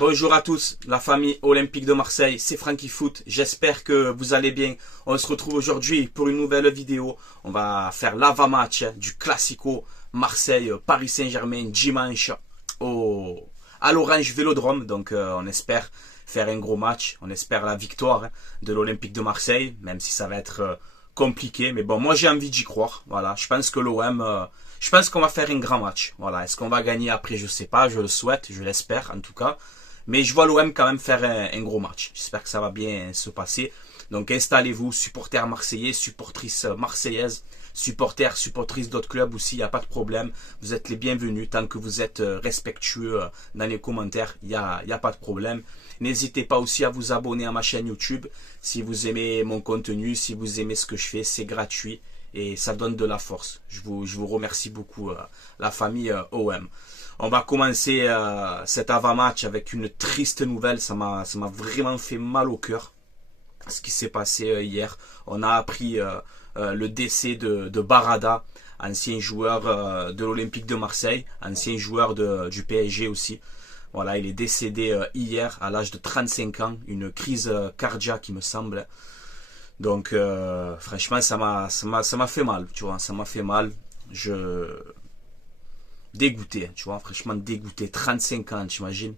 Bonjour à tous, la famille Olympique de Marseille, c'est Franky Foot, j'espère que vous allez bien. On se retrouve aujourd'hui pour une nouvelle vidéo. On va faire l'avant-match du Classico Marseille-Paris Saint-Germain dimanche à l'Orange Vélodrome. Donc on espère faire un gros match, on espère la victoire de l'Olympique de Marseille, même si ça va être compliqué. Mais bon, moi j'ai envie d'y croire. Voilà, je pense que l'OM... je pense qu'on va faire un grand match. Voilà, est-ce qu'on va gagner après? Je sais pas, je le souhaite, je l'espère en tout cas. Mais je vois l'OM quand même faire un gros match. J'espère que ça va bien se passer. Donc installez-vous, supporters marseillais, supportrices marseillaises, supportrices d'autres clubs aussi, il n'y a pas de problème. Vous êtes les bienvenus tant que vous êtes respectueux dans les commentaires, il n'y a pas de problème. N'hésitez pas aussi à vous abonner à ma chaîne YouTube si vous aimez mon contenu, si vous aimez ce que je fais, c'est gratuit. Et ça donne de la force. Je vous remercie beaucoup, la famille OM. On va commencer cet avant-match avec une triste nouvelle. Ça m'a vraiment fait mal au cœur. Ce qui s'est passé hier. On a appris le décès de Barada, ancien joueur de l'Olympique de Marseille, ancien joueur du PSG aussi. Voilà, il est décédé hier à l'âge de 35 ans. Une crise cardiaque, il me semble. Donc, franchement, ça m'a fait mal, tu vois, ça m'a fait mal. Dégoûté, tu vois, franchement dégoûté. 35 ans, t'imagines.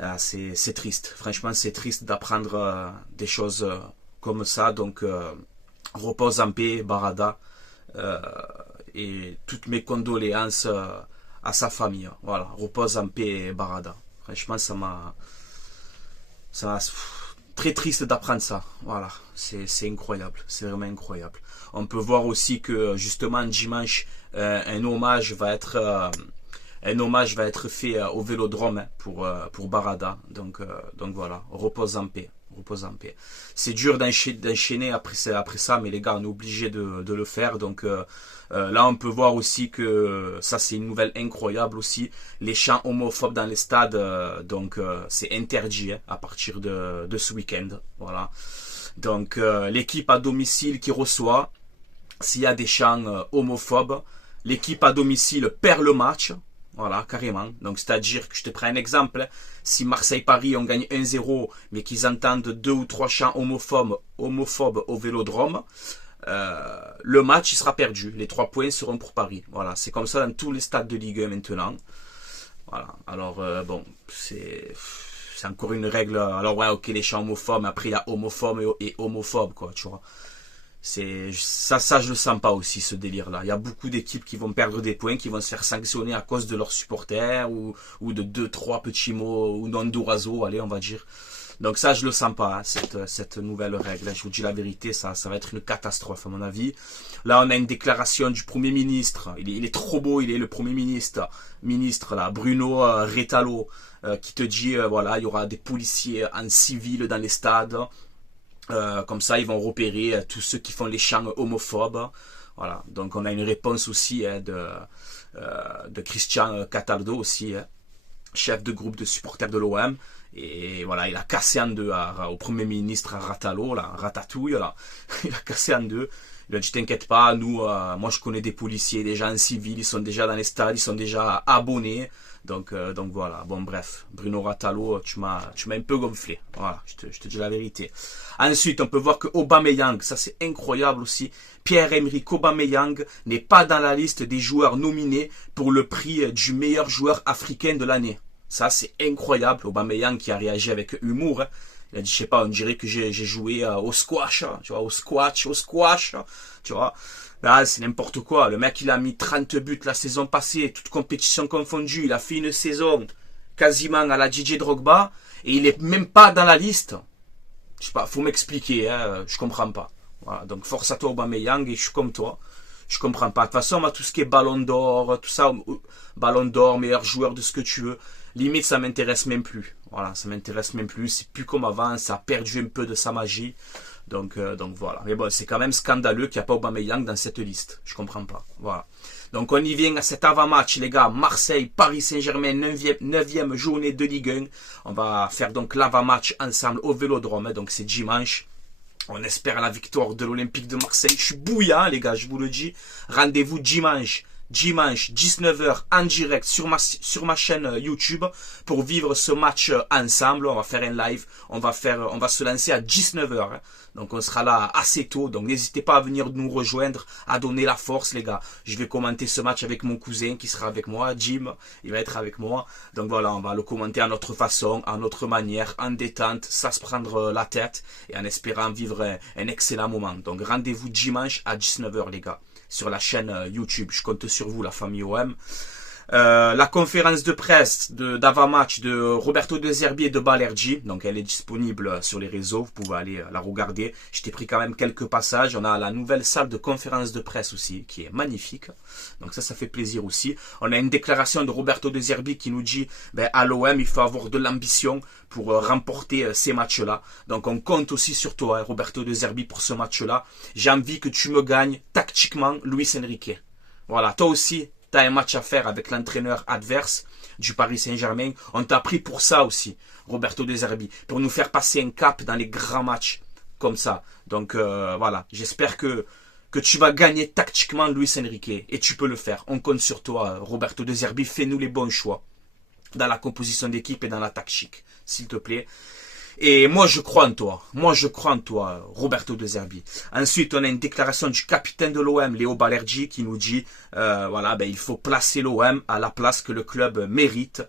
Ah, c'est triste, franchement, c'est triste d'apprendre des choses comme ça. Donc, repose en paix, Barada. Et toutes mes condoléances à sa famille. Voilà, repose en paix, Barada. Franchement, ça m'a très triste d'apprendre ça. Voilà, c'est incroyable, c'est vraiment incroyable. On peut voir aussi que justement dimanche un hommage va être fait au Vélodrome pour Barada. Donc voilà, repose en paix. Repose en paix. C'est dur d'enchaîner après ça, mais les gars, on est obligé de le faire. Donc là, on peut voir aussi que ça, c'est une nouvelle incroyable aussi. Les chants homophobes dans les stades, c'est interdit à partir de ce week-end. Voilà. Donc l'équipe à domicile qui reçoit, s'il y a des chants homophobes, l'équipe à domicile perd le match. Voilà, carrément. Donc, c'est-à-dire que je te prends un exemple. Si Marseille-Paris, on gagne 1-0, mais qu'ils entendent 2 ou 3 chants homophobes au Vélodrome, le match, il sera perdu. Les 3 points seront pour Paris. Voilà, c'est comme ça dans tous les stades de Ligue 1 maintenant. Voilà, alors, bon, c'est encore une règle. Alors, ouais, ok, les chants homophobes, mais après, il y a homophobe et homophobe, quoi, tu vois. Ça je le sens pas aussi, ce délire là. Il y a beaucoup d'équipes qui vont perdre des points, qui vont se faire sanctionner à cause de leurs supporters ou de 2-3 petits mots ou non d'oiseaux, allez, on va dire. Donc ça je le sens pas, hein, cette nouvelle règle. Je vous dis la vérité, ça va être une catastrophe à mon avis. Là on a une déclaration du Premier ministre. Il est trop beau, il est le Premier ministre là, Bruno Retailleau, qui te dit voilà, il y aura des policiers en civil dans les stades. Comme ça, ils vont repérer tous ceux qui font les chants homophobes. Voilà. Donc, on a une réponse aussi de Christian Cataldo aussi, chef de groupe de supporters de l'OM. Et voilà, il a cassé en deux au Premier ministre Ratatouille, là. Il a cassé en deux. Il a dit, t'inquiète pas, nous, moi je connais des policiers, des gens civils, ils sont déjà dans les stades, ils sont déjà abonnés. Donc voilà, bon bref, Bruno Retailleau, tu m'as un peu gonflé. Voilà, je te dis la vérité. Ensuite, on peut voir que Aubameyang, ça c'est incroyable aussi. Pierre-Emerick Aubameyang n'est pas dans la liste des joueurs nominés pour le prix du meilleur joueur africain de l'année. Ça c'est incroyable. Aubameyang qui a réagi avec humour. Hein. Il a dit, je sais pas, on dirait que j'ai joué au squash, tu vois, au squash, tu vois. Là, c'est n'importe quoi. Le mec, il a mis 30 buts la saison passée, toute compétition confondue. Il a fait une saison quasiment à la Didier Drogba et il est même pas dans la liste. Je sais pas, faut m'expliquer, hein, je comprends pas. Voilà, donc force à toi Aubameyang et je suis comme toi. Je comprends pas. De toute façon, moi, tout ce qui est Ballon d'Or, tout ça, Ballon d'Or, meilleur joueur de ce que tu veux, limite, ça m'intéresse même plus. Voilà, ça m'intéresse même plus. C'est plus comme avant, ça a perdu un peu de sa magie. Donc voilà. Mais bon, c'est quand même scandaleux qu'il n'y a pas Aubameyang dans cette liste. Je comprends pas. Voilà. Donc on y vient à cet avant-match, les gars. Marseille, Paris Saint-Germain, 9e journée de Ligue 1. On va faire donc l'avant-match ensemble au Vélodrome. Donc c'est dimanche. On espère la victoire de l'Olympique de Marseille. Je suis bouillant, les gars, je vous le dis. Rendez-vous dimanche, dimanche 19h en direct sur ma chaîne YouTube pour vivre ce match ensemble. On va faire un live, on va se lancer à 19h. Hein. Donc on sera là assez tôt, donc n'hésitez pas à venir nous rejoindre, à donner la force les gars. Je vais commenter ce match avec mon cousin qui sera avec moi, Jim, il va être avec moi. Donc voilà, on va le commenter à notre façon, à notre manière, en détente, sans se prendre la tête et en espérant vivre un excellent moment. Donc rendez-vous dimanche à 19h les gars, sur la chaîne YouTube. Je compte sur vous la famille OM. La conférence de presse d'avant-match de Roberto De Zerbi et de Balerdi, donc elle est disponible sur les réseaux, vous pouvez aller la regarder. Je t'ai pris quand même quelques passages. On a la nouvelle salle de conférence de presse aussi, qui est magnifique, donc ça fait plaisir aussi. On a une déclaration de Roberto De Zerbi qui nous dit, à l'OM il faut avoir de l'ambition pour remporter ces matchs-là. Donc on compte aussi sur toi, Roberto De Zerbi, pour ce match-là. J'ai envie que tu me gagnes tactiquement, Luis Enrique. Voilà, toi aussi, tu as un match à faire avec l'entraîneur adverse du Paris Saint-Germain. On t'a pris pour ça aussi, Roberto De Zerbi, pour nous faire passer un cap dans les grands matchs comme ça. Donc voilà, j'espère que tu vas gagner tactiquement Luis Enrique. Et tu peux le faire. On compte sur toi, Roberto De Zerbi. Fais-nous les bons choix dans la composition d'équipe et dans la tactique, s'il te plaît. Et moi, je crois en toi. Moi, je crois en toi, Roberto De Zerbi. Ensuite, on a une déclaration du capitaine de l'OM, Léo Balerdi, qui nous dit, voilà, il faut placer l'OM à la place que le club mérite,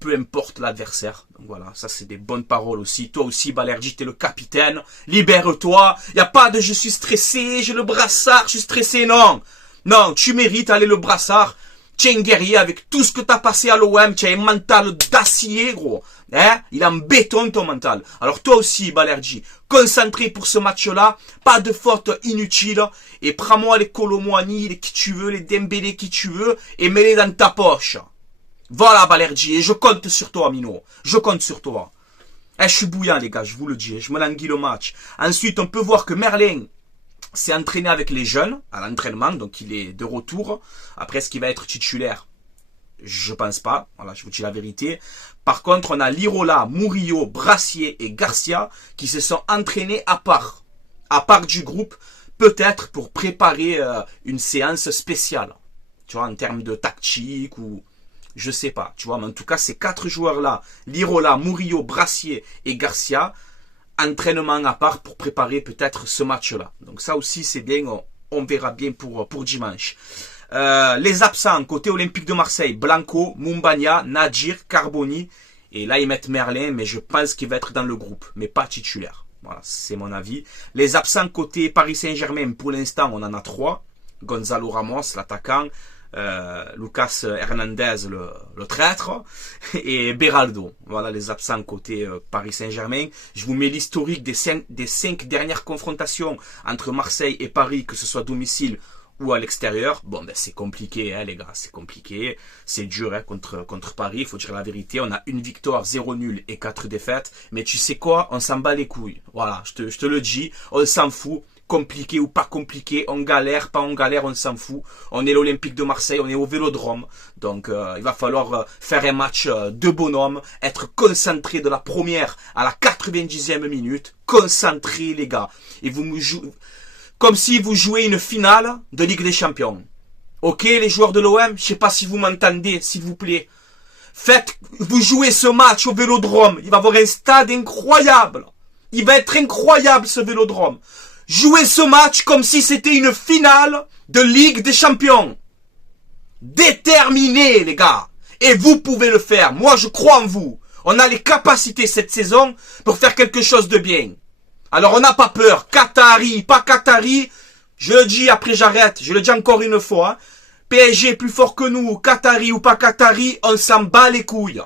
peu importe l'adversaire. Donc voilà, ça c'est des bonnes paroles aussi. Toi aussi, Balerdi, t'es le capitaine. Libère-toi. Il n'y a pas de je suis stressé, j'ai le brassard, je suis stressé. Non. Non, tu mérites aller le brassard. Tu es un guerrier avec tout ce que tu as passé à l'OM. Tu as un mental d'acier, gros. Hein? Il est en béton, ton mental. Alors toi aussi, Balerdi, concentré pour ce match-là. Pas de faute inutile. Et prends-moi les Kolo Muani, les qui tu veux, les Dembélé qui tu veux, et mets-les dans ta poche. Voilà, Balerdi. Et je compte sur toi, Mino. Je compte sur toi. Je suis bouillant, les gars, je vous le dis. Je me languis le match. Ensuite, on peut voir que Merlin s'est entraîné avec les jeunes à l'entraînement, donc il est de retour. Après, est-ce qu'il va être titulaire? Je pense pas. Voilà, je vous dis la vérité. Par contre, on a Lirola, Murillo, Brassier et Garcia qui se sont entraînés à part du groupe, peut-être pour préparer une séance spéciale. Tu vois, en termes de tactique ou je sais pas. Tu vois, mais en tout cas, ces 4 joueurs-là, Lirola, Murillo, Brassier et Garcia, entraînement à part pour préparer peut-être ce match-là. Donc ça aussi c'est bien, on verra bien pour dimanche. Les absents, côté Olympique de Marseille, Blanco, Mumbagna, Nadir, Carboni. Et là ils mettent Merlin, mais je pense qu'il va être dans le groupe, mais pas titulaire. Voilà, c'est mon avis. Les absents côté Paris Saint-Germain, pour l'instant on en a 3. Gonzalo Ramos, l'attaquant. Lucas Hernandez, le traître, et Beraldo. Voilà les absents côté Paris Saint-Germain. Je vous mets l'historique des 5 dernières confrontations entre Marseille et Paris, que ce soit à domicile ou à l'extérieur. Bon, c'est compliqué, hein, les gars, c'est compliqué. C'est dur hein, contre Paris, il faut dire la vérité. On a 1 victoire, 0 nul et 4 défaites. Mais tu sais quoi, on s'en bat les couilles. Voilà, je te le dis, on s'en fout. Compliqué ou pas compliqué, on galère, pas on galère, on s'en fout. On est l'Olympique de Marseille, on est au Vélodrome. Donc il va falloir faire un match de bonhomme, être concentré de la première à la 90e minute. Concentré les gars. Et vous me jouez comme si vous jouez une finale de Ligue des Champions. Ok les joueurs de l'OM, je sais pas si vous m'entendez, s'il vous plaît. Vous jouez ce match au Vélodrome. Il va y avoir un stade incroyable. Il va être incroyable ce Vélodrome. Jouez ce match comme si c'était une finale de Ligue des Champions. Déterminé, les gars. Et vous pouvez le faire. Moi, je crois en vous. On a les capacités cette saison pour faire quelque chose de bien. Alors, on n'a pas peur. Qatari, pas Qatari. Je le dis, après j'arrête. Je le dis encore une fois. PSG est plus fort que nous. Qatari ou pas Qatari, on s'en bat les couilles.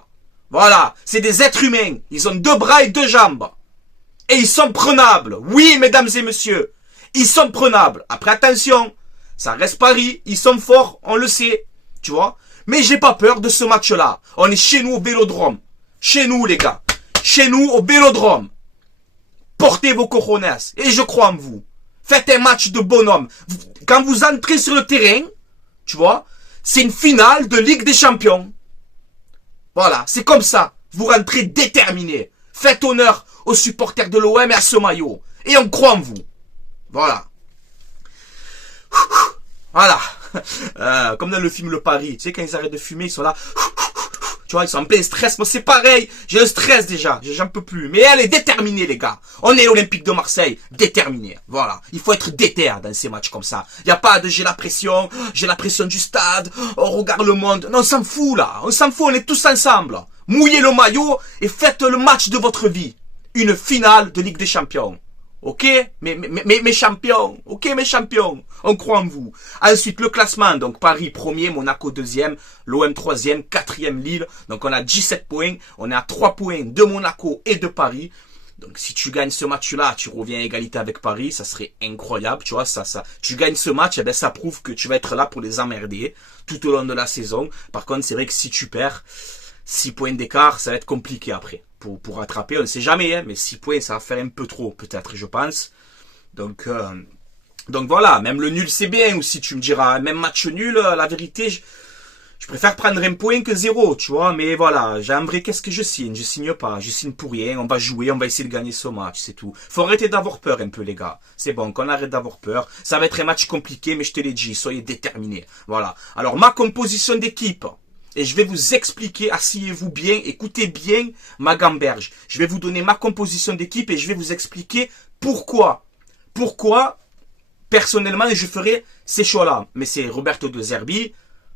Voilà. C'est des êtres humains. Ils ont 2 bras et 2 jambes. Et ils sont prenables. Oui, mesdames et messieurs. Ils sont prenables. Après, attention. Ça reste Paris. Ils sont forts. On le sait. Tu vois. Mais j'ai pas peur de ce match-là. On est chez nous au Vélodrome. Chez nous, les gars. Chez nous au Vélodrome. Portez vos cojones. Et je crois en vous. Faites un match de bonhomme. Quand vous entrez sur le terrain, tu vois, c'est une finale de Ligue des Champions. Voilà. C'est comme ça. Vous rentrez déterminé. Faites honneur aux supporters de l'OM et à ce maillot. Et on croit en vous. Voilà. Voilà. Comme dans le film Le Paris. Tu sais, quand ils arrêtent de fumer, ils sont là. Tu vois, ils sont en plein stress. Moi, c'est pareil. J'ai le stress déjà. J'en peux plus. Mais elle est déterminée, les gars. On est Olympique de Marseille. Déterminé. Voilà. Il faut être déter dans ces matchs comme ça. Il n'y a pas de j'ai la pression du stade. On regarde le monde. Non, on s'en fout, là. On s'en fout. On est tous ensemble. Mouillez le maillot et faites le match de votre vie. Une finale de Ligue des Champions. Ok, mes champions, ok mes champions, on croit en vous. Ensuite le classement, donc Paris premier, Monaco deuxième, l'OM troisième, quatrième Lille. Donc on a 17 points, on est à 3 points de Monaco et de Paris. Donc si tu gagnes ce match-là, tu reviens à égalité avec Paris, ça serait incroyable, tu vois, tu gagnes ce match, eh ben ça prouve que tu vas être là pour les emmerder tout au long de la saison. Par contre, c'est vrai que si tu perds 6 points d'écart, ça va être compliqué après. Pour rattraper, on ne sait jamais, hein, mais 6 points, ça va faire un peu trop, peut-être, je pense. Donc voilà, même le nul, c'est bien aussi, tu me diras. Même match nul, la vérité, je préfère prendre un point que 0, tu vois. Mais voilà, j'aimerais, qu'est-ce que je signe? Je signe pas, je signe pour rien. On va jouer, on va essayer de gagner ce match, c'est tout. Faut arrêter d'avoir peur un peu, les gars. C'est bon, qu'on arrête d'avoir peur. Ça va être un match compliqué, mais je te l'ai dit, soyez déterminés. Voilà. Alors, ma composition d'équipe. Et je vais vous expliquer, asseyez-vous bien, écoutez bien ma gamberge. Je vais vous donner ma composition d'équipe et je vais vous expliquer pourquoi. Pourquoi, personnellement, je ferai ces choix-là. Mais c'est Roberto De Zerbi,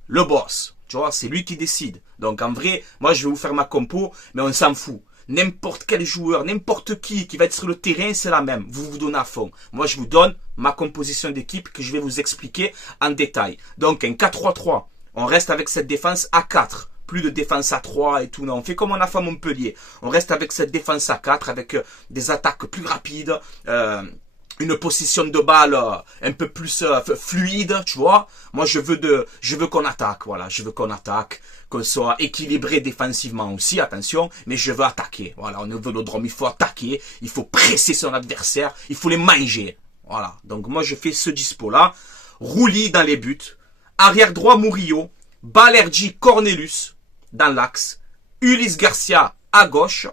le boss. Tu vois, c'est lui qui décide. Donc en vrai, moi je vais vous faire ma compo, mais on s'en fout. N'importe quel joueur, n'importe qui va être sur le terrain, c'est la même. Vous vous donnez à fond. Moi je vous donne ma composition d'équipe que je vais vous expliquer en détail. Donc un 4-3-3. On reste avec cette défense à 4. Plus de défense à 3 et tout. Non, on fait comme on a fait à Montpellier. On reste avec cette défense à 4 avec des attaques plus rapides. Une position de balle un peu plus fluide, tu vois. Moi, je veux qu'on attaque, voilà. Je veux qu'on attaque, qu'on soit équilibré défensivement aussi, attention. Mais je veux attaquer, voilà. On est au Vélodrome, il faut attaquer. Il faut presser son adversaire. Il faut les manger, voilà. Donc, moi, je fais ce dispo-là. Rouli dans les buts. Arrière droit, Murillo. Balerdi, Cornelius dans l'axe. Ulysse Garcia à gauche.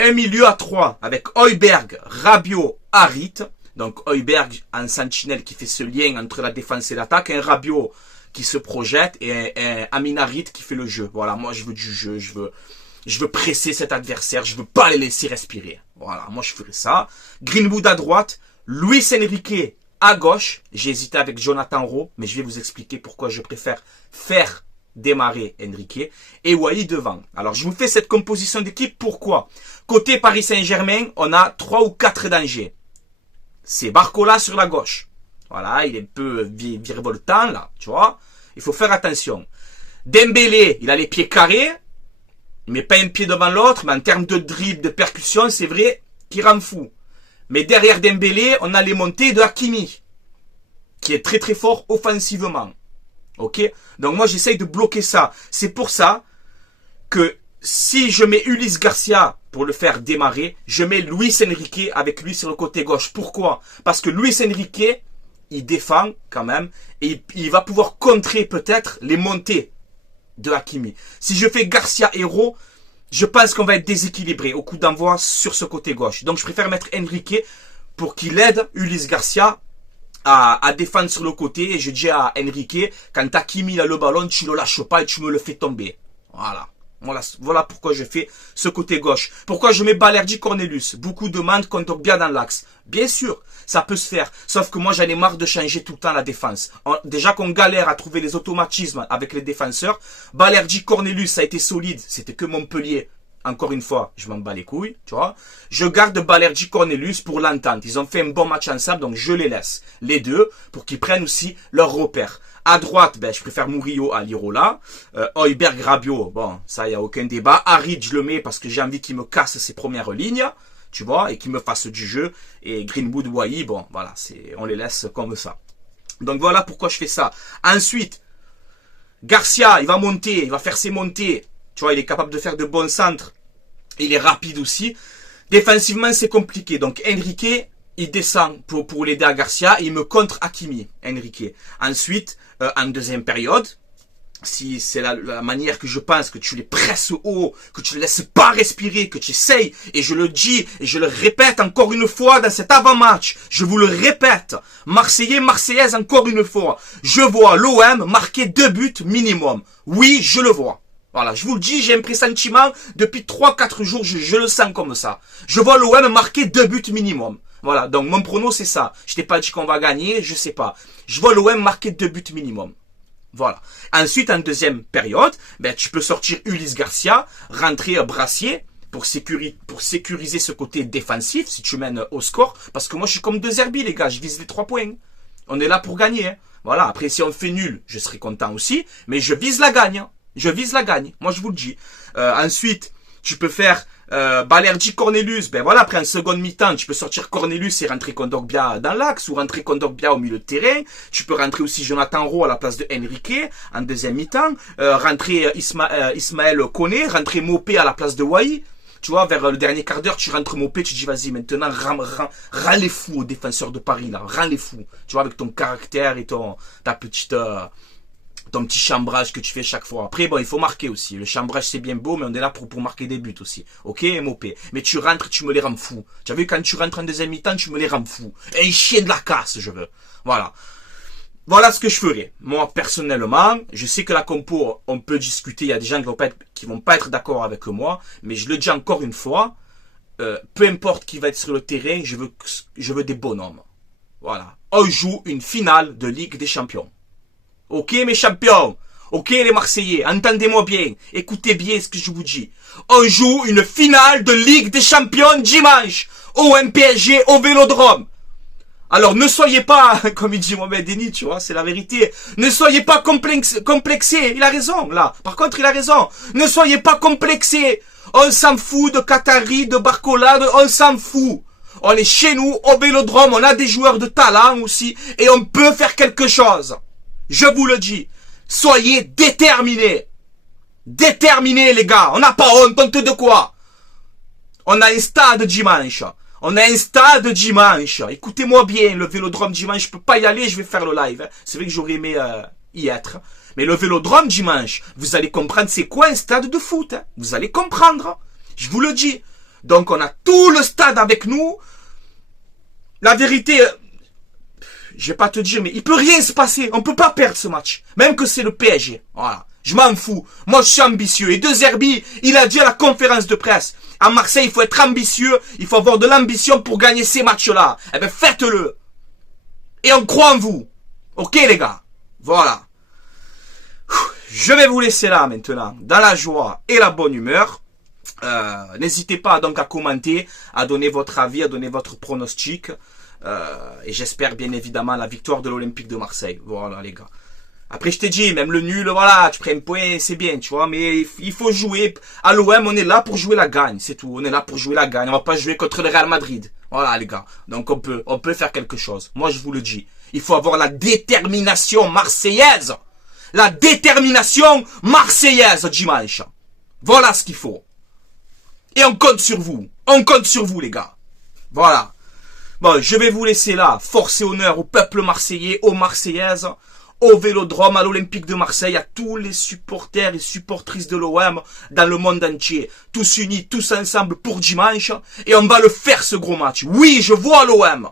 Un milieu à 3 avec Højbjerg, Rabiot, Harit. Donc Højbjerg en sentinelle qui fait ce lien entre la défense et l'attaque. Un Rabiot qui se projette et un Amin Harit qui fait le jeu. Voilà, moi je veux du jeu. Je veux presser cet adversaire. Je veux pas les laisser respirer. Voilà, moi je ferai ça. Greenwood à droite. Luis Enrique à gauche, j'ai hésité avec Jonathan Rowe, mais je vais vous expliquer pourquoi je préfère faire démarrer Enrique. Et Wai devant. Alors, je vous fais cette composition d'équipe. Pourquoi? Côté Paris Saint-Germain, on a 3 ou 4 dangers. C'est Barcola sur la gauche. Voilà, il est un peu virevoltant, là, tu vois. Il faut faire attention. Dembélé, il a les pieds carrés, mais pas un pied devant l'autre, mais en termes de dribble, de percussion, c'est vrai qu'il rend fou. Mais derrière Dembélé, on a les montées de Hakimi, qui est très très fort offensivement. Ok? Donc moi j'essaye de bloquer ça. C'est pour ça que si je mets Ulysse Garcia pour le faire démarrer, je mets Luis Enrique avec lui sur le côté gauche. Pourquoi? Parce que Luis Enrique, il défend quand même, et il va pouvoir contrer peut-être les montées de Hakimi. Si je fais Garcia héros, je pense qu'on va être déséquilibré au coup d'envoi sur ce côté gauche. Donc je préfère mettre Enrique pour qu'il aide Ulysse Garcia à défendre sur le côté. Et je dis à Enrique, quand Hakimi a le ballon, tu ne le lâches pas et tu me le fais tomber. Voilà pourquoi je fais ce côté gauche. Pourquoi je mets Balerdi Cornelius? Beaucoup demandent qu'on toque bien dans l'axe. Bien sûr, ça peut se faire. Sauf que moi, j'en ai marre de changer tout le temps la défense. Déjà qu'on galère à trouver les automatismes avec les défenseurs. Balerdi Cornelius, ça a été solide. C'était que Montpellier. Encore une fois, je m'en bats les couilles, tu vois. Je garde Balerdi Cornelius pour l'entente. Ils ont fait un bon match ensemble, donc je les laisse. Les deux, pour qu'ils prennent aussi leurs repères. À droite, je préfère Murillo à Lirola. Højbjerg, Rabiot, bon, ça, il n'y a aucun débat. Harit, je le mets parce que j'ai envie qu'il me casse ses premières lignes, tu vois, et qu'il me fasse du jeu. Et Greenwood, Wai, bon, voilà, on les laisse comme ça. Donc voilà pourquoi je fais ça. Ensuite, Garcia, il va monter, il va faire ses montées. Tu vois, il est capable de faire de bons centres. Il est rapide aussi. Défensivement, c'est compliqué. Donc, Enrique, il descend pour l'aider à Garcia. Et il me contre Hakimi, Enrique. Ensuite, en deuxième période, si c'est la manière que je pense, que tu les presses haut, que tu les laisses pas respirer, que tu essayes, et je le dis, et je le répète encore une fois dans cet avant-match, je vous le répète, Marseillais, Marseillaise encore une fois, je vois l'OM marquer 2 buts minimum. Oui, je le vois. Voilà, je vous le dis, j'ai un pressentiment, depuis 3-4 jours, je le sens comme ça. Je vois l'OM marquer 2 buts minimum. Voilà, donc mon prono c'est ça. Je t'ai pas dit qu'on va gagner, je sais pas. Je vois l'OM marquer 2 buts minimum. Voilà. Ensuite, en deuxième période, ben, tu peux sortir Ulysse Garcia, rentrer Brassier pour sécuriser ce côté défensif si tu mènes au score. Parce que moi, je suis comme De Zerbi, les gars. Je vise les 3 points. On est là pour gagner. Hein. Voilà. Après, si on fait nul, je serai content aussi. Mais je vise la gagne. Hein. Je vise la gagne. Moi, je vous le dis. Ensuite, tu peux faire Balerdi Cornelius. Ben voilà, après en seconde mi-temps, tu peux sortir Cornelius et rentrer Kondogbia dans l'axe ou rentrer Kondogbia au milieu de terrain. Tu peux rentrer aussi Jonathan Rowe à la place de Henrique en deuxième mi-temps. Rentrer Ismaël Koné, rentrer Mopé à la place de Wai. Tu vois, vers le dernier quart d'heure, tu rentres Mopé, tu dis vas-y, maintenant, rends les fous aux défenseurs de Paris, là. Rends les fous. Tu vois, avec ton caractère et ta petite... ton petit chambrage que tu fais chaque fois. Après, bon, il faut marquer aussi. Le chambrage, c'est bien beau, mais on est là pour marquer des buts aussi. Ok, MOP. Mais tu rentres, tu me les rends fous. Tu as vu, quand tu rentres en deuxième mi-temps, tu me les rends fous. Et chien de la casse, je veux. Voilà. Voilà ce que je ferai. Moi, personnellement, je sais que la compo, on peut discuter. Il y a des gens qui vont pas être d'accord avec moi. Mais je le dis encore une fois. Peu importe qui va être sur le terrain, je veux des bonhommes. Voilà. On joue une finale de Ligue des Champions. Ok mes champions, ok les Marseillais, entendez-moi bien, écoutez bien ce que je vous dis. On joue une finale de Ligue des Champions dimanche, au PSG, au Vélodrome. Alors ne soyez pas, comme il dit Mohamed Denis, tu vois, c'est la vérité, ne soyez pas complexés, il a raison là, par contre il a raison, ne soyez pas complexés, on s'en fout de Qatari, de Barcola, on s'en fout. On est chez nous, au Vélodrome, on a des joueurs de talent aussi, et on peut faire quelque chose. Je vous le dis, soyez déterminés. Déterminés les gars, on n'a pas honte de quoi. On a un stade dimanche. On a un stade dimanche. Écoutez-moi bien, le Vélodrome dimanche, je peux pas y aller, je vais faire le live. C'est vrai que j'aurais aimé y être. Mais le Vélodrome dimanche, vous allez comprendre c'est quoi un stade de foot. Hein. Vous allez comprendre. Je vous le dis. Donc on a tout le stade avec nous. La vérité... je vais pas te dire, mais il peut rien se passer. On peut pas perdre ce match. Même que c'est le PSG. Voilà. Je m'en fous. Moi, je suis ambitieux. Et De Zerbi, il a dit à la conférence de presse. À Marseille, il faut être ambitieux. Il faut avoir de l'ambition pour gagner ces matchs-là. Eh ben, faites-le. Et on croit en vous. Ok, les gars. Voilà. Je vais vous laisser là, maintenant. Dans la joie et la bonne humeur. N'hésitez pas donc à commenter, à donner votre avis, à donner votre pronostic. Et j'espère bien évidemment la victoire de l'Olympique de Marseille. Voilà les gars. Après je t'ai dit, même le nul, voilà, tu prends un point, c'est bien, tu vois. Mais il faut jouer. À l'OM, on est là pour jouer la gagne, c'est tout. On est là pour jouer la gagne. On va pas jouer contre le Real Madrid. Voilà les gars. Donc on peut faire quelque chose. Moi je vous le dis. Il faut avoir la détermination marseillaise. La détermination marseillaise dimanche. Voilà ce qu'il faut. Et on compte sur vous. On compte sur vous les gars. Voilà. Bon, je vais vous laisser là. Force et honneur au peuple marseillais, aux Marseillaises, au Vélodrome, à l'Olympique de Marseille, à tous les supporters et supportrices de l'OM dans le monde entier. Tous unis, tous ensemble pour dimanche. Et on va le faire ce gros match. Oui, je vois l'OM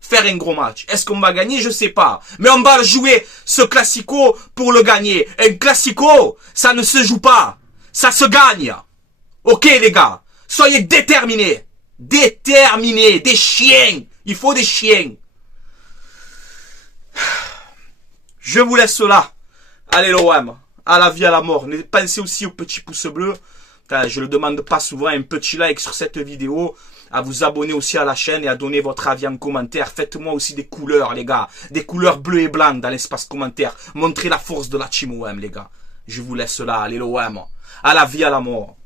faire un gros match. Est-ce qu'on va gagner? Je sais pas. Mais on va jouer ce classico pour le gagner. Un classico, ça ne se joue pas. Ça se gagne. Ok les gars. Soyez déterminés. Déterminés. Des chiens. Il faut des chiens. Je vous laisse là. Allez l'OM. À la vie, à la mort. Pensez aussi au petit pouce bleu. Je le demande pas souvent. Un petit like sur cette vidéo. À vous abonner aussi à la chaîne et à donner votre avis en commentaire. Faites-moi aussi des couleurs les gars. Des couleurs bleues et blancs dans l'espace commentaire. Montrez la force de la team OM les gars. Je vous laisse là. Allez l'OM. À la vie, à la mort.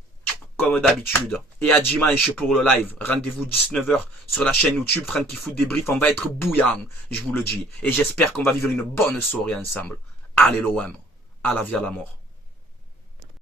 Comme d'habitude. Et à dimanche pour le live. Rendez-vous 19 h sur la chaîne YouTube Franky Foot Débrief. On va être bouillant. Je vous le dis. Et j'espère qu'on va vivre une bonne soirée ensemble. Allez l'OM. À la vie, à la mort.